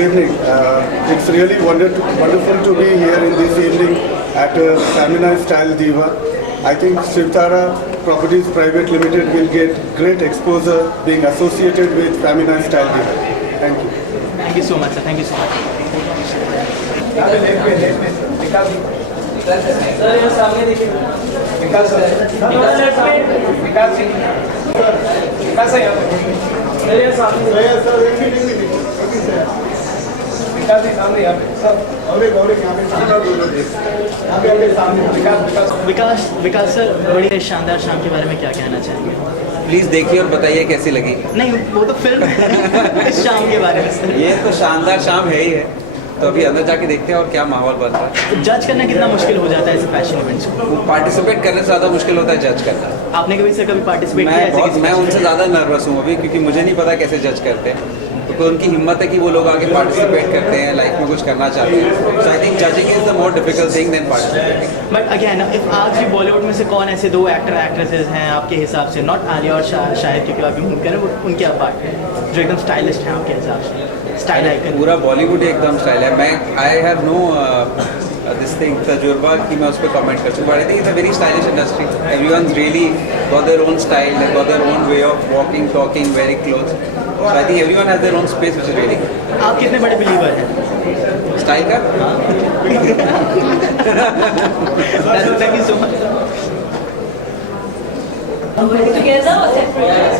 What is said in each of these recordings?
evening. It's really wonderful to be here in this evening at Feminine Style Diva. I think Sivtara Properties Private Limited will get great exposure being associated with Feminine Style Diva. Thank you. Thank you so much, sir. Thank you so much. विकास सर, बड़ी शानदार शाम के बारे में क्या कहना चाहेंगे? प्लीज़ देखिए और बताइए कैसी लगी। नहीं, वो तो फिल्म है इस शाम के बारे में सर। ये तो शानदार शाम है ही है, तो अभी अंदर जाके देखते हैं और क्या माहौल बन रहा है। जज करना कितना मुश्किल हो जाता है ऐसे फैशन इवेंट्स को? पार्टिसिपेट करने से ज़्यादा मुश्किल होता है जज करना। आपने कभी पार्टिसिपेट किया? मैं उनसे ज़्यादा नर्वस हूँ अभी, क्योंकि मुझे नहीं पता कैसे जज करते हैं। तो उनकी हिम्मत है कि वो लोग आगे पार्टिसिपेट करते हैं, लाइफ में कुछ करना चाहते हैं। So I think judging is the more difficult thing then participating. But again, if आज भी बॉलीवुड में से कौन ऐसे दो एक्टर एक्ट्रेसेस हैं आपके हिसाब से, नॉट आलिया और शायद क्योंकि अभी घूम कर उनके अपार्ट जो एकदम स्टाइलिस्ट हैं आपके हिसाब से, स्टाइल आइकन? पूरा बॉलीवुड एकदम स्टाइल है। मैं I have no this thing तजुर्बा कि मैं उस पर कमेंट कर सकूँ। I think it's a very stylish industry. Everyone really got their own style, they got their own way of walking, talking, wearing clothes. So I think everyone has their own space, which is really good. आप कितने बड़े बिलीवर हैं style का? Thank you so much. Together or separate?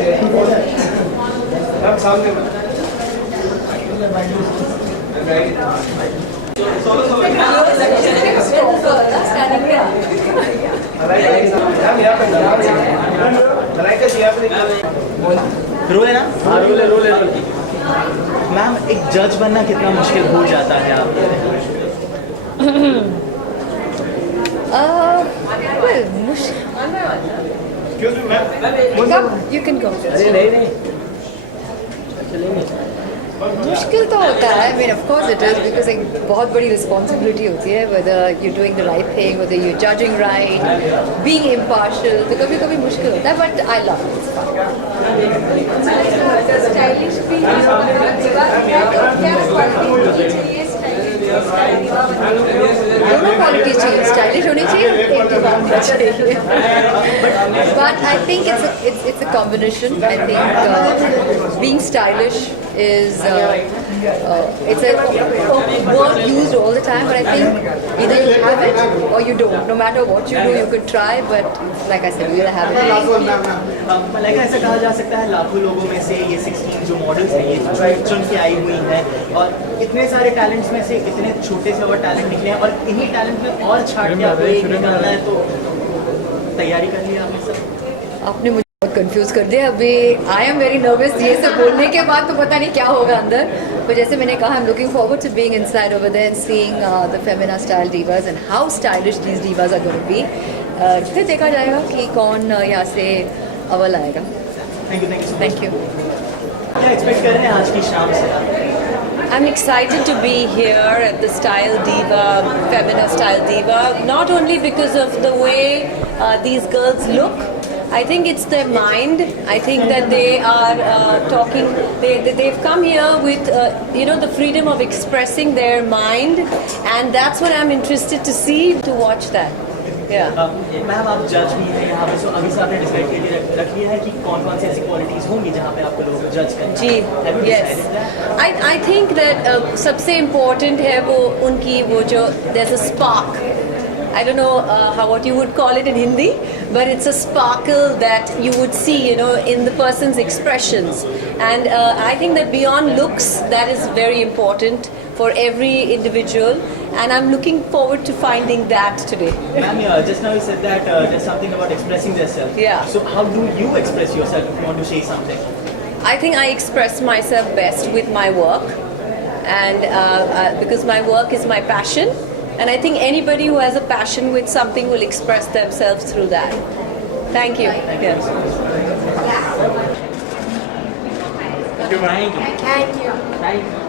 Role है ना? रोल है। मैम, एक जज बनना कितना मुश्किल हो जाता है आपको? You can go. मुश्किल तो होता है। I mean, of course it is, because एक बहुत बड़ी रिस्पॉन्सिबिलिटी होती है, whether you're doing the right thing, whether you're judging right, being impartial, तो कभी कभी मुश्किल होता है, but I love it. It's fun. Stylish भी दोनों क्वालिटी चाहिए, स्टाइलिश होनी चाहिए, होना चाहिए। But I think it's a combination. I think being stylish is it's a word used all the time, but I think either you have it or you don't. No matter what you do, you could try, but like I said, you either have it. Malaika, ऐसा कहा जा सकता है लाखों लोगों में से ये 16 जो मॉडल्स हैं ये चुन के आई हुई हैं, और इतने सारे टैलेंट्स में से इतने छोटे से और टैलेंट निकले हैं, और इन्हीं टैलेंट में और छाट के आपको एक निकालना है, तो तैयारी कर लिया आपने सब? आपने मुझे बहुत कंफ्यूज कर दिया अभी। I am very nervous. ये सब बोलने के बाद तो पता नहीं क्या होगा अंदर। तो जैसे मैंने कहा, I am looking forward to being inside over there and seeing the Femina style divas and how stylish these divas are going to be. फिर देखा जाएगा कि कौन यहाँ से अव्वल आएगा। Thank you so much. Thank you. क्या एक्सपेक्ट कर रहे हैं आज की शाम से? I'm excited to be here at the Style Diva, Femina Style Diva, not only because of the way these girls look. I think it's their mind. I think that they are talking, they've come here with, the freedom of expressing their mind, and that's what I'm interested to see, to watch that. Yeah. Ma'am, आप जज भी हैं यहाँ पे, सो अभी से आपने डिसाइड करके रख लिया है कि कौन कौन सी ऐसी क्वालिटीज़ होंगी जहाँ पे आपको लोग जज करें? जी, yes. I think that सबसे important है वो उनकी वो जो there's a spark. I don't know what you would call it in Hindi, but it's a sparkle that you would see, in the person's expressions. And I think that beyond looks, that is very important for every individual. And I'm looking forward to finding that today. Ma'am, just now you said that there's something about expressing yourself. Yeah. So how do you express yourself if you want to say something? I think I express myself best with my work, and because my work is my passion. And I think anybody who has a passion with something will express themselves through that. Thank you. Thank you. Yes. Thank you. Thank you. Thank you.